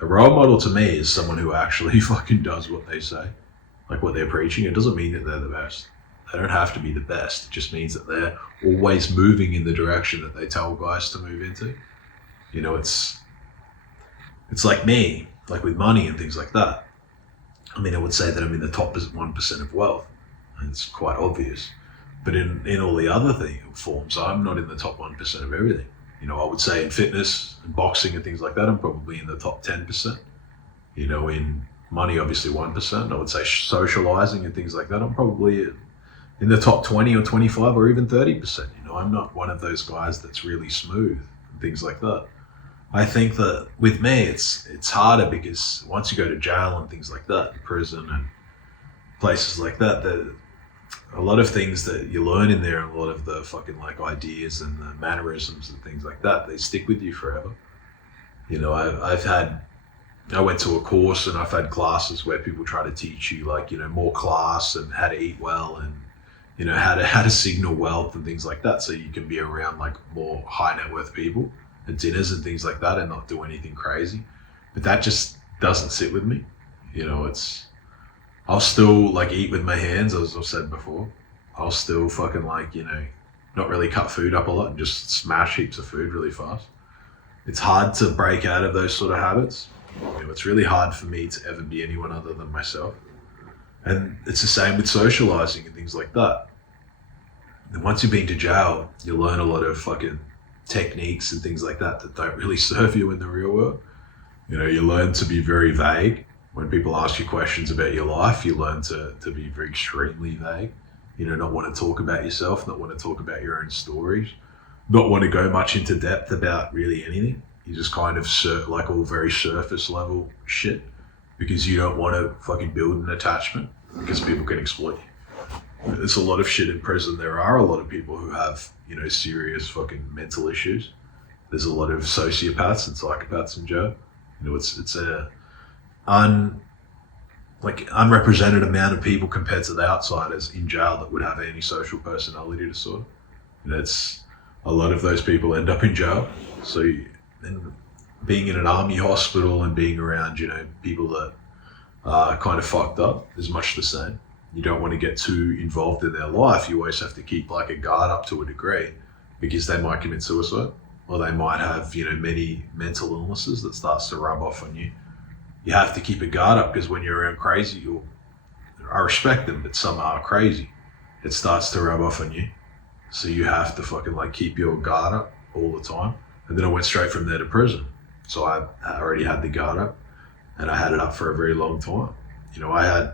A role model to me is someone who actually fucking does what they say, like what they're preaching. It doesn't mean that they're the best. They don't have to be the best. It just means that they're always moving in the direction that they tell guys to move into. You know, it's like me, like with money and things like that. I mean, I would say that I'm in the top 1% of wealth, and it's quite obvious. But in all the other forms, I'm not in the top 1% of everything. You know, I would say in fitness and boxing and things like that, I'm probably in the top 10%. You know, in money, obviously 1%. I would say socializing and things like that, I'm probably in the top 20 or 25 or even 30%. You know, I'm not one of those guys that's really smooth and things like that. I think that with me, it's harder because once you go to jail and things like that, prison and places like that, a lot of things that you learn in there, and a lot of the fucking like ideas and the mannerisms and things like that, they stick with you forever. You know, I went to a course and I've had classes where people try to teach you like, you know, more class and how to eat well and, you know, how to signal wealth and things like that, so you can be around like more high net worth people at dinners and things like that and not do anything crazy. But that just doesn't sit with me. You know, I'll still like eat with my hands, as I've said before. I'll still fucking like, you know, not really cut food up a lot and just smash heaps of food really fast. It's hard to break out of those sort of habits. You know, it's really hard for me to ever be anyone other than myself. And it's the same with socializing and things like that. And once you've been to jail, you learn a lot of fucking techniques and things like that don't really serve you in the real world. You know, you learn to be very vague. When people ask you questions about your life, you learn to be very extremely vague. You know, not want to talk about yourself, not want to talk about your own stories, not want to go much into depth about really anything. You just kind of like all very surface level shit because you don't want to fucking build an attachment because people can exploit you. There's a lot of shit in prison. There are a lot of people who have, you know, serious fucking mental issues. There's a lot of sociopaths and psychopaths in jail. You know, it's a unrepresented amount of people compared to the outsiders in jail that would have antisocial personality disorder. You know, it's a lot of those people end up in jail. So and being in an army hospital and being around, you know, people that are kind of fucked up is much the same. You don't want to get too involved in their life. You always have to keep like a guard up to a degree because they might commit suicide or they might have, you know, many mental illnesses that starts to rub off on you. You have to keep a guard up because when you're around crazy, I respect them, but some are crazy. It starts to rub off on you. So you have to fucking like keep your guard up all the time. And then I went straight from there to prison. So I already had the guard up and I had it up for a very long time. You know, I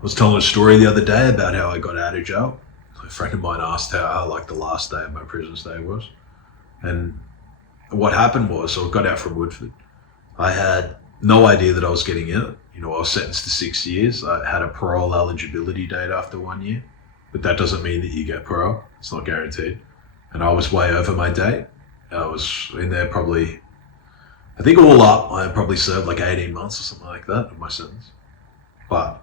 was telling a story the other day about how I got out of jail. A friend of mine asked how like the last day of my prison stay was. And what happened was, so I got out from Woodford. I had no idea that I was getting out. You know, I was sentenced to 6 years. I had a parole eligibility date after 1 year, but that doesn't mean that you get parole. It's not guaranteed. And I was way over my date. I was in there probably, I think all up, I probably served like 18 months or something like that of my sentence. But,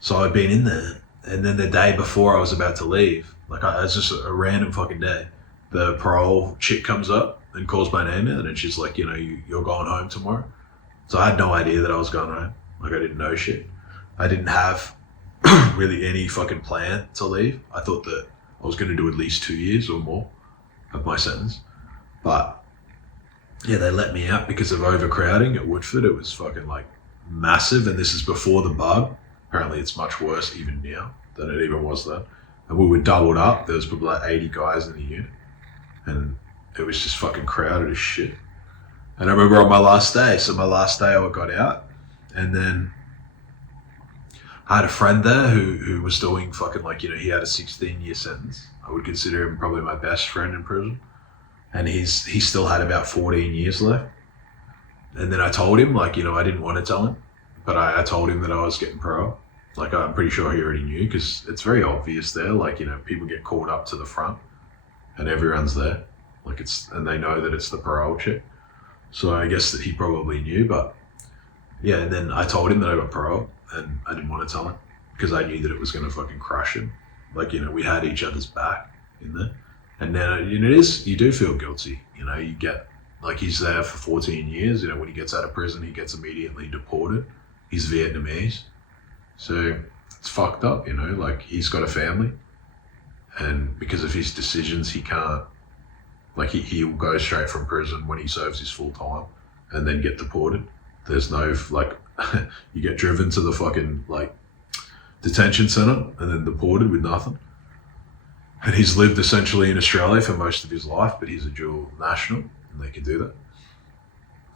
so I'd been in there, and then the day before I was about to leave, like it was just a random fucking day, the parole chick comes up and calls my name out, and she's like, you know, you're going home tomorrow. So I had no idea that I was going home. Like I didn't know shit. I didn't have really any fucking plan to leave. I thought that I was going to do at least 2 years or more of my sentence. But yeah, they let me out because of overcrowding at Woodford. It was fucking like massive, and this is before the bug. Apparently it's much worse even now than it even was then. And we were doubled up. There was probably like 80 guys in the unit, and it was just fucking crowded as shit. And I remember on my last day, I got out, and then I had a friend there who was doing fucking like, you know, he had a 16-year sentence. I would consider him probably my best friend in prison. And he still had about 14 years left. And then I told him, like, you know, I didn't want to tell him, but I told him that I was getting parole. Like, I'm pretty sure he already knew because it's very obvious there. Like, you know, people get called up to the front and everyone's there. Like and they know that it's the parole chick. So I guess that he probably knew, but yeah, and then I told him that I got parole and I didn't want to tell him because I knew that it was going to fucking crush him. Like, you know, we had each other's back in there. And then, you know, you do feel guilty. You know, you get Like he's there for 14 years. You know, when he gets out of prison, he gets immediately deported. He's Vietnamese. So it's fucked up, you know, like he's got a family. And because of his decisions, he can't, like he'll go straight from prison when he serves his full time and then get deported. There's no, like, you get driven to the fucking, like, detention center and then deported with nothing. And he's lived essentially in Australia for most of his life, but he's a dual national and they can do that.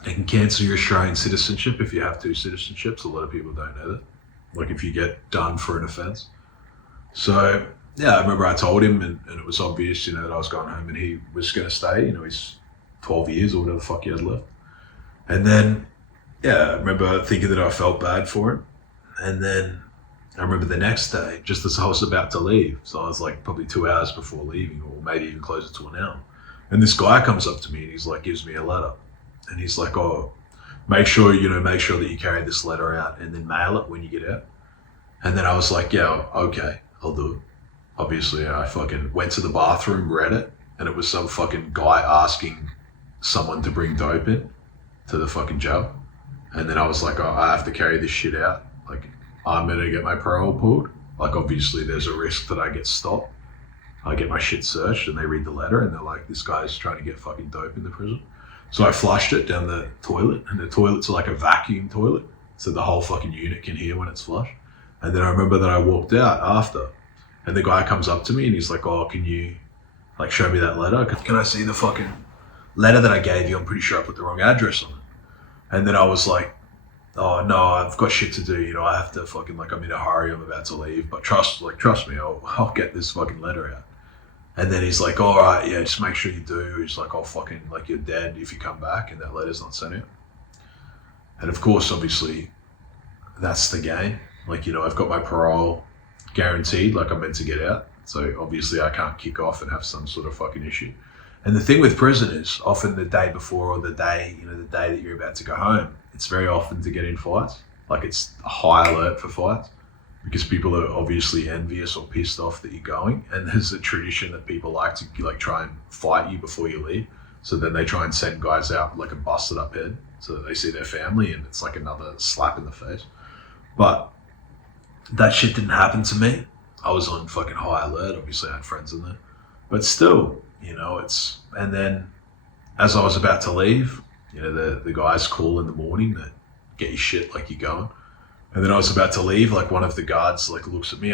They can cancel your Australian citizenship if you have two citizenships. A lot of people don't know that. Like if you get done for an offense. So, yeah, I remember I told him and it was obvious, you know, that I was going home and he was going to stay. You know, he's 12 years or whatever the fuck he had left. And then, yeah, I remember thinking that I felt bad for him. And then I remember the next day, just as I was about to leave, so I was like probably 2 hours before leaving or maybe even closer to an hour. And this guy comes up to me and he's like, gives me a letter. And he's like, oh, make sure that you carry this letter out and then mail it when you get out. And then I was like, yeah, okay, I'll do it. Obviously, I fucking went to the bathroom, read it, and it was some fucking guy asking someone to bring dope in to the fucking jail. And then I was like, oh, I have to carry this shit out. Like, I'm going to get my parole pulled. Like, obviously, there's a risk that I get stopped. I get my shit searched, and they read the letter, and they're like, this guy's trying to get fucking dope in the prison. So I flushed it down the toilet, and the toilet's like a vacuum toilet, so the whole fucking unit can hear when it's flushed. And then I remember that I walked out after, and the guy comes up to me, and he's like, oh, can you, like, show me that letter? Can I see the fucking letter that I gave you? I'm pretty sure I put the wrong address on it. And then I was like, oh, no, I've got shit to do. You know, I have to fucking, like, I'm in a hurry. I'm about to leave. But trust me, I'll get this fucking letter out. And then he's like, all right, yeah, just make sure you do. He's like, oh, fucking, like, you're dead if you come back and that letter's not sent out. And of course, obviously, that's the game. Like, you know, I've got my parole guaranteed, like I'm meant to get out. So obviously I can't kick off and have some sort of fucking issue. And the thing with prison is often the day before or the day that you're about to go home, it's very often to get in fights. Like it's a high alert for fights because people are obviously envious or pissed off that you're going. And there's a tradition that people like to like try and fight you before you leave. So then they try and send guys out like a busted up head so that they see their family and it's like another slap in the face. But that shit didn't happen to me. I was on fucking high alert. Obviously I had friends in there. But still, you know, and then as I was about to leave, you know, the guys call in the morning that get your shit like you're going. And then I was about to leave, like one of the guards like looks at me.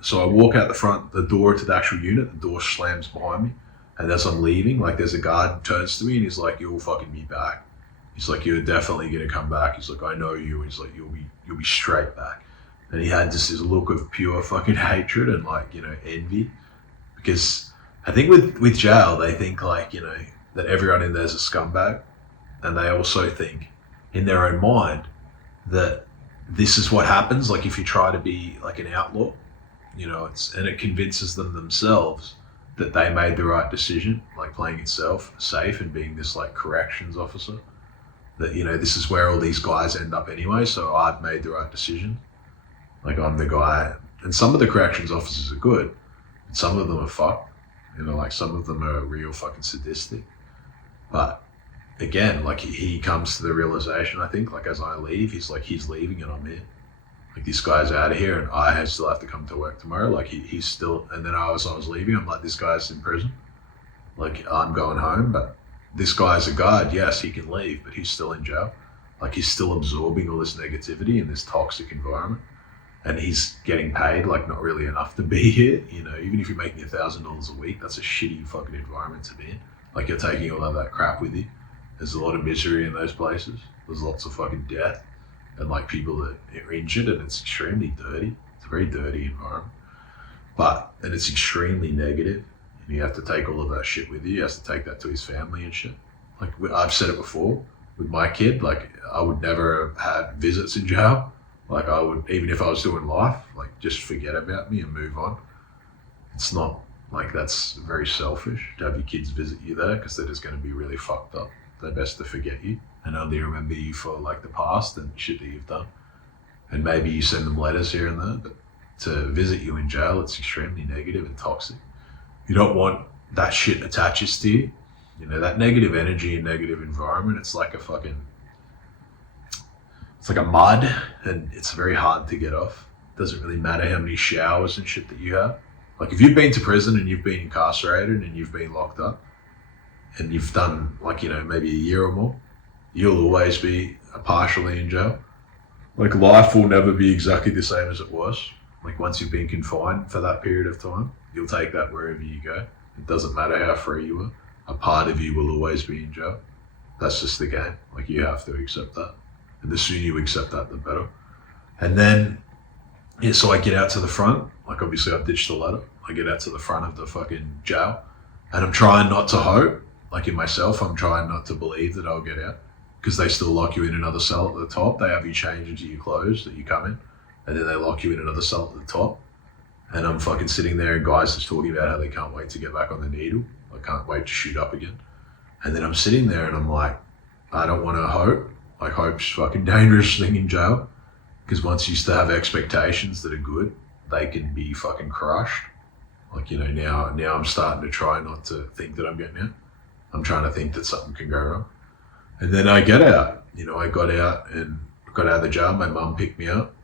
So I walk out the front, the door to the actual unit, the door slams behind me. And as I'm leaving, like there's a guard who turns to me and he's like, you'll fucking be back. He's like, you're definitely going to come back. He's like, I know you. He's like, you'll be straight back. And he had just this look of pure fucking hatred and like, you know, envy. Because I think with jail, they think like, you know, that everyone in there's a scumbag. And they also think in their own mind that this is what happens. Like if you try to be like an outlaw, you know, and it convinces them themselves that they made the right decision, like playing it safe and being this like corrections officer. That, you know, this is where all these guys end up anyway. So I've made the right decision. Like I'm the guy, and some of the corrections officers are good, and some of them are fucked. You know, like some of them are real fucking sadistic. But again, like he comes to the realization, I think, like as I leave, he's leaving and I'm here. Like this guy's out of here and I still have to come to work tomorrow. Like he's still, and then as I was leaving, I'm like, this guy's in prison. Like I'm going home, but this guy's a guard. Yes, he can leave, but he's still in jail. Like he's still absorbing all this negativity in this toxic environment. And he's getting paid like not really enough to be here. You know, even if you're making $1,000 a week, that's a shitty fucking environment to be in. Like you're taking all of that crap with you. There's a lot of misery in those places. There's lots of fucking death and like people that are injured and it's extremely dirty. It's a very dirty environment. And it's extremely negative. And you have to take all of that shit with you. He has to take that to his family and shit. Like I've said it before with my kid, like I would never have had visits in jail. Like I would, even if I was doing life, like just forget about me and move on. It's not like that's very selfish to have your kids visit you there because they're just going to be really fucked up. They're best to forget you and only remember you for like the past and shit that you've done. And maybe you send them letters here and there, but to visit you in jail, it's extremely negative and toxic. You don't want that shit attaches to you. You know, that negative energy and negative environment, it's like a mud, and it's very hard to get off. It doesn't really matter how many showers and shit that you have. Like if you've been to prison and you've been incarcerated and you've been locked up and you've done like, you know, maybe a year or more, you'll always be partially in jail. Like life will never be exactly the same as it was. Like once you've been confined for that period of time, you'll take that wherever you go. It doesn't matter how free you are. A part of you will always be in jail. That's just the game. Like you have to accept that. And the sooner you accept that, the better. And then, yeah, so I get out to the front. Like obviously I've ditched the ladder. I get out to the front of the fucking jail. And I'm trying not to hope, like in myself, I'm trying not to believe that I'll get out. Because they still lock you in another cell at the top. They have you change into your clothes that you come in. And then they lock you in another cell at the top. And I'm fucking sitting there and guys just talking about how they can't wait to get back on the needle. I can't wait to shoot up again. And then I'm sitting there and I'm like, I don't want to hope. Like hope's a fucking dangerous thing in jail. Because once you used to have expectations that are good, they can be fucking crushed. Like, you know, now I'm starting to try not to think that I'm getting out. I'm trying to think that something can go wrong. And then I get out. You know, I got out of the jail. My mum picked me up.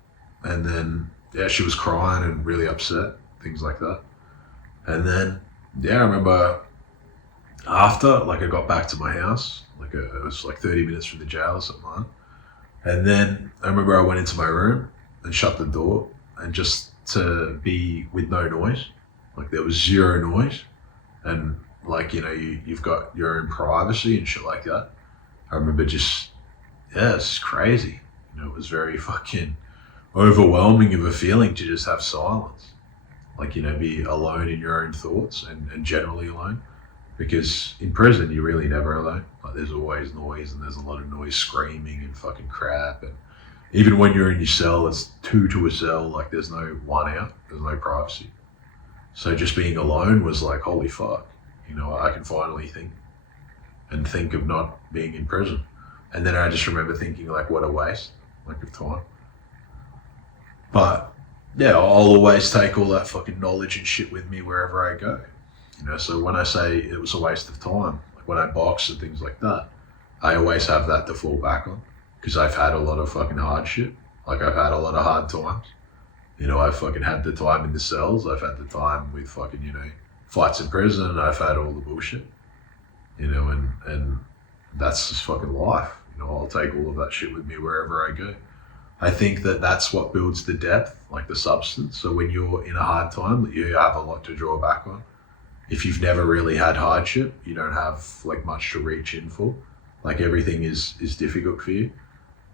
And then, yeah, she was crying and really upset, things like that. And then, yeah, I remember after, like I got back to my house, like it was like 30 minutes from the jail or something like that. And then I remember I went into my room and shut the door and just to be with no noise. Like there was zero noise. And like, you know, you've got your own privacy and shit like that. I remember just, yeah, it's crazy. You know, it was very fucking overwhelming of a feeling to just have silence. Like, you know, be alone in your own thoughts and generally alone. Because in prison, you're really never alone. Like there's always noise and there's a lot of noise, screaming and fucking crap. And even when you're in your cell, it's two to a cell. Like there's no one out. There's no privacy. So just being alone was like, holy fuck. You know, I can finally think of not being in prison. And then I just remember thinking like, what a waste, like of time. But yeah, I'll always take all that fucking knowledge and shit with me wherever I go. You know, so when I say it was a waste of time, like when I box and things like that, I always have that to fall back on because I've had a lot of fucking hardship. Like I've had a lot of hard times. You know, I've fucking had the time in the cells. I've had the time with fucking, you know, fights in prison. I've had all the bullshit. You know, and that's just fucking life. You know, I'll take all of that shit with me wherever I go. I think that that's what builds the depth, like the substance. So when you're in a hard time, you have a lot to draw back on. If you've never really had hardship, you don't have like much to reach in for. Like everything is difficult for you.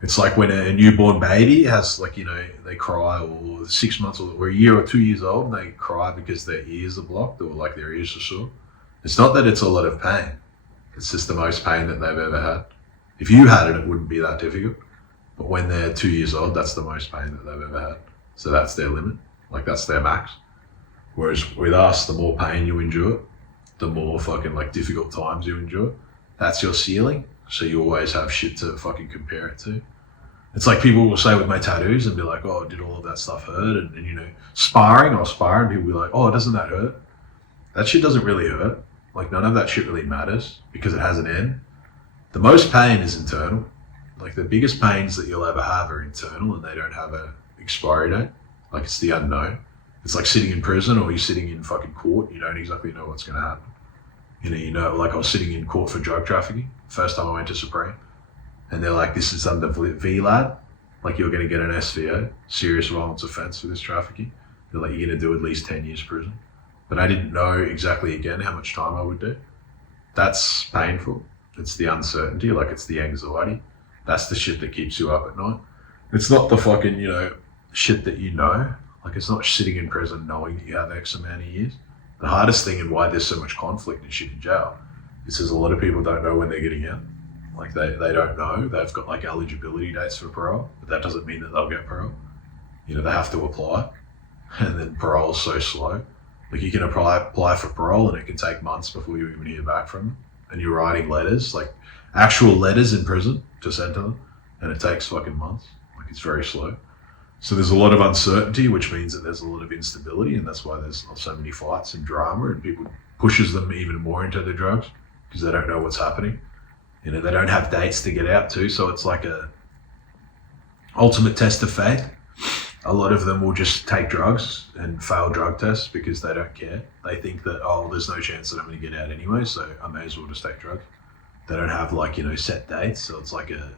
It's like when a newborn baby has like, you know, they cry or 6 months or a year or 2 years old and they cry because their ears are blocked or like their ears are sore. It's not that it's a lot of pain. It's just the most pain that they've ever had. If you had it, it wouldn't be that difficult. But when they're 2 years old, that's the most pain that they've ever had. So that's their limit. Like that's their max. Whereas with us, the more pain you endure, the more fucking like difficult times you endure. That's your ceiling. So you always have shit to fucking compare it to. It's like people will say with my tattoos and be like, oh, did all of that stuff hurt? And you know, I'll spar and people will be like, oh, doesn't that hurt? That shit doesn't really hurt. Like none of that shit really matters because it has an end. The most pain is internal. Like the biggest pains that you'll ever have are internal and they don't have a expiry date. Like it's the unknown. It's like sitting in prison or you're sitting in fucking court. You don't exactly know what's going to happen. You know, like I was sitting in court for drug trafficking. First time I went to Supreme. And they're like, this is under VLAD. Like you're going to get an SVO, serious violence offense for this trafficking. They're like, you're going to do at least 10 years prison. But I didn't know exactly again how much time I would do. That's painful. It's the uncertainty, like it's the anxiety. That's the shit that keeps you up at night. It's not the fucking, you know, shit that you know. Like it's not sitting in prison knowing that you have X amount of years. The hardest thing and why there's so much conflict and shit in jail is because a lot of people don't know when they're getting out. Like they don't know. They've got like eligibility dates for parole, but that doesn't mean that they'll get parole. You know, they have to apply. And then parole's so slow. Like you can apply for parole and it can take months before you even hear back from them. And you're writing letters, like actual letters in prison to send to them. And it takes fucking months. Like it's very slow. So there's a lot of uncertainty, which means that there's a lot of instability. And that's why there's so many fights and drama and people pushes them even more into the drugs because they don't know what's happening. You know, they don't have dates to get out to, so it's like a ultimate test of faith. A lot of them will just take drugs and fail drug tests because they don't care. They think that, oh, there's no chance that I'm going to get out anyway, so I may as well just take drugs. They don't have like, you know, set dates, so it's like a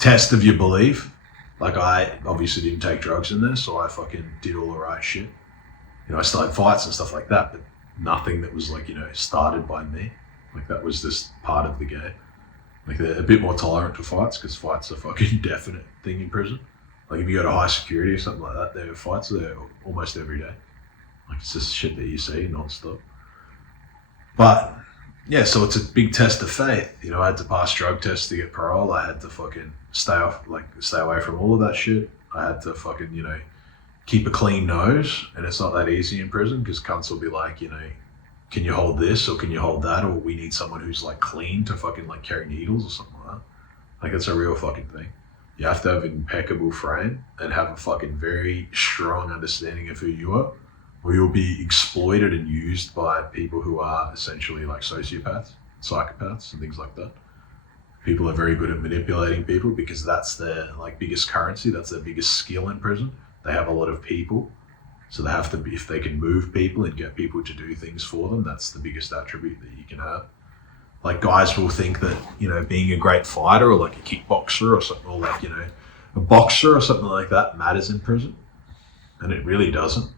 test of your belief. Like I obviously didn't take drugs in this, so I fucking did all the right shit. You know, I started fights and stuff like that, but nothing that was like, you know, started by me. Like that was just part of the game. Like they're a bit more tolerant to fights because fights are a fucking definite thing in prison. Like if you go to high security or something like that, there are fights there almost every day. Like it's just shit that you see non-stop. But yeah, so it's a big test of faith. You know, I had to pass drug tests to get parole. I had to fucking stay away from all of that shit. I had to fucking, you know, keep a clean nose, and it's not that easy in prison because cunts will be like, you know, can you hold this or can you hold that, or we need someone who's like clean to fucking like carry needles or something like that. Like it's a real fucking thing. You have to have an impeccable frame and have a fucking very strong understanding of who you are, or you'll be exploited and used by people who are essentially like sociopaths, psychopaths and things like that. People are very good at manipulating people because that's their like biggest currency, that's their biggest skill in prison. They have a lot of people, so they have to be, if they can move people and get people to do things for them, that's the biggest attribute that you can have. Like guys will think that, you know, being a great fighter or like a kickboxer or something, or like, you know, a boxer or something like that matters in prison. And it really doesn't.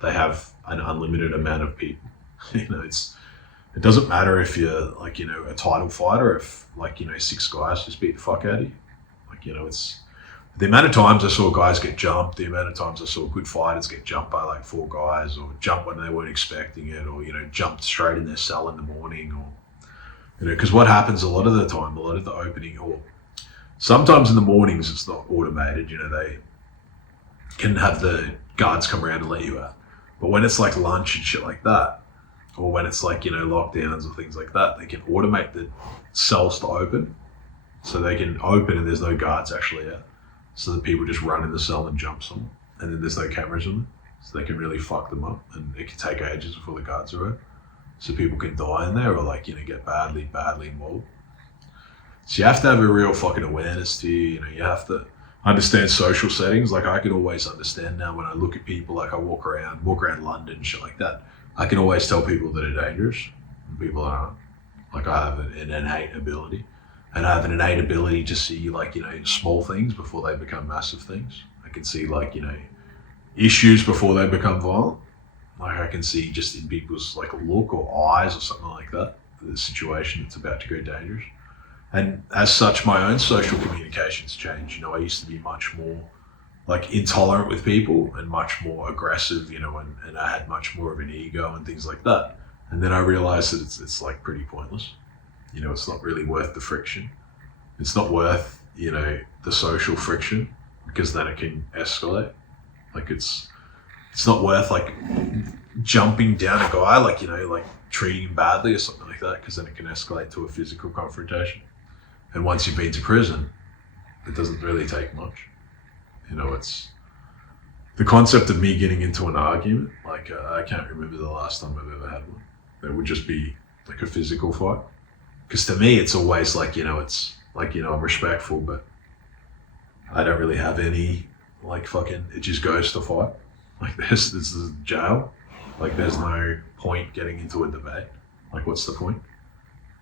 They have an unlimited amount of people. You know, it doesn't matter if you're like, you know, a title fighter, if like, you know, 6 guys just beat the fuck out of you. Like, you know, it's the amount of times I saw guys get jumped, the amount of times I saw good fighters get jumped by like 4 guys, or jump when they weren't expecting it, or, you know, jumped straight in their cell in the morning, or, you know, because what happens a lot of the time, a lot of the opening, or sometimes in the mornings it's not automated, you know, they can have the guards come around and let you out. But when it's like lunch and shit like that, or when it's like, you know, lockdowns or things like that, they can automate the cells to open. So they can open and there's no guards actually out. So that people just run in the cell and jump someone. And then there's no cameras on them. So they can really fuck them up. And it can take ages before the guards are out. So people can die in there or like, you know, get badly mauled. So you have to have a real fucking awareness to you. You know, you have to understand social settings. Like I can always understand now when I look at people, like I walk around London and shit like that. I can always tell people that are dangerous and people that aren't. Like I have an innate ability. And I have an innate ability to see like, you know, small things before they become massive things. I can see like, you know, issues before they become violent. Like I can see just in people's like look or eyes or something like that, the situation that's about to go dangerous. And as such, my own social communications changed. You know, I used to be much more like intolerant with people and much more aggressive, you know, and I had much more of an ego and things like that. And then I realized that it's like pretty pointless. You know, it's not really worth the friction. It's not worth, you know, the social friction because then it can escalate. Like it's not worth like jumping down a guy, like, you know, like treating him badly or something like that, because then it can escalate to a physical confrontation. And once you've been to prison, it doesn't really take much. You know, it's the concept of me getting into an argument. Like I can't remember the last time I've ever had one. It would just be like a physical fight. Because to me, it's always like, you know, it's like, you know, I'm respectful, but I don't really have any like fucking, it just goes to fight. Like this is jail. Like there's no point getting into a debate. Like what's the point?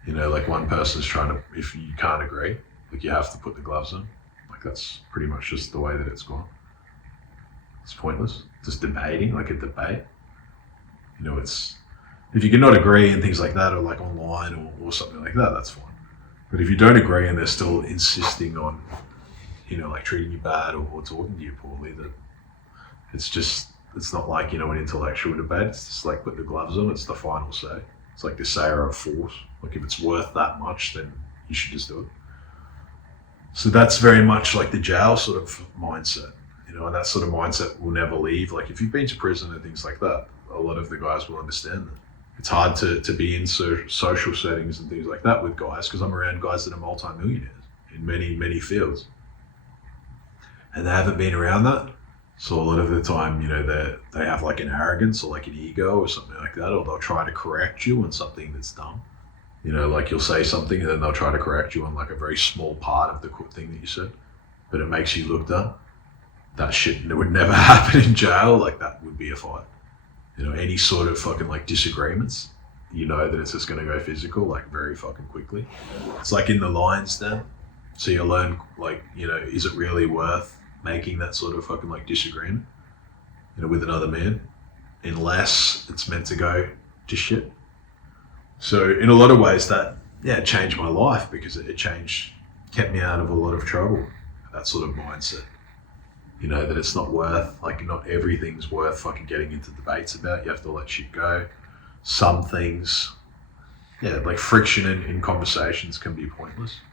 You know, like one person's trying to, if you can't agree, like you have to put the gloves on. Like that's pretty much just the way that it's gone. It's pointless. Just debating, like a debate. You know, it's, if you cannot agree and things like that, or like online or something like that, that's fine. But if you don't agree and they're still insisting on, you know, like treating you bad or talking to you poorly, that it's just, it's not like, you know, an intellectual debate. It's just like put the gloves on, it's the final say. It's like the sayer of force. Like if it's worth that much, then you should just do it. So that's very much like the jail sort of mindset, you know, and that sort of mindset will never leave. Like if you've been to prison and things like that, a lot of the guys will understand that. It's hard to be in social settings and things like that with guys, because I'm around guys that are multi-millionaires in many fields. And they haven't been around that. So a lot of the time, you know, they have like an arrogance or like an ego or something like that, or they'll try to correct you on something that's dumb. You know, like you'll say something and then they'll try to correct you on like a very small part of the thing that you said, but it makes you look dumb. That shit would never happen in jail. Like that would be a fight. You know, any sort of fucking like disagreements, you know that it's just going to go physical like very fucking quickly. It's like in the lion's den. So you learn like, you know, is it really worth making that sort of fucking like disagreement, you know, with another man, unless it's meant to go to shit. So in a lot of ways that, yeah, it changed my life because it kept me out of a lot of trouble. That sort of mindset, you know, that it's not worth, like not everything's worth fucking getting into debates about. You have to let shit go. Some things, yeah, like friction in conversations can be pointless.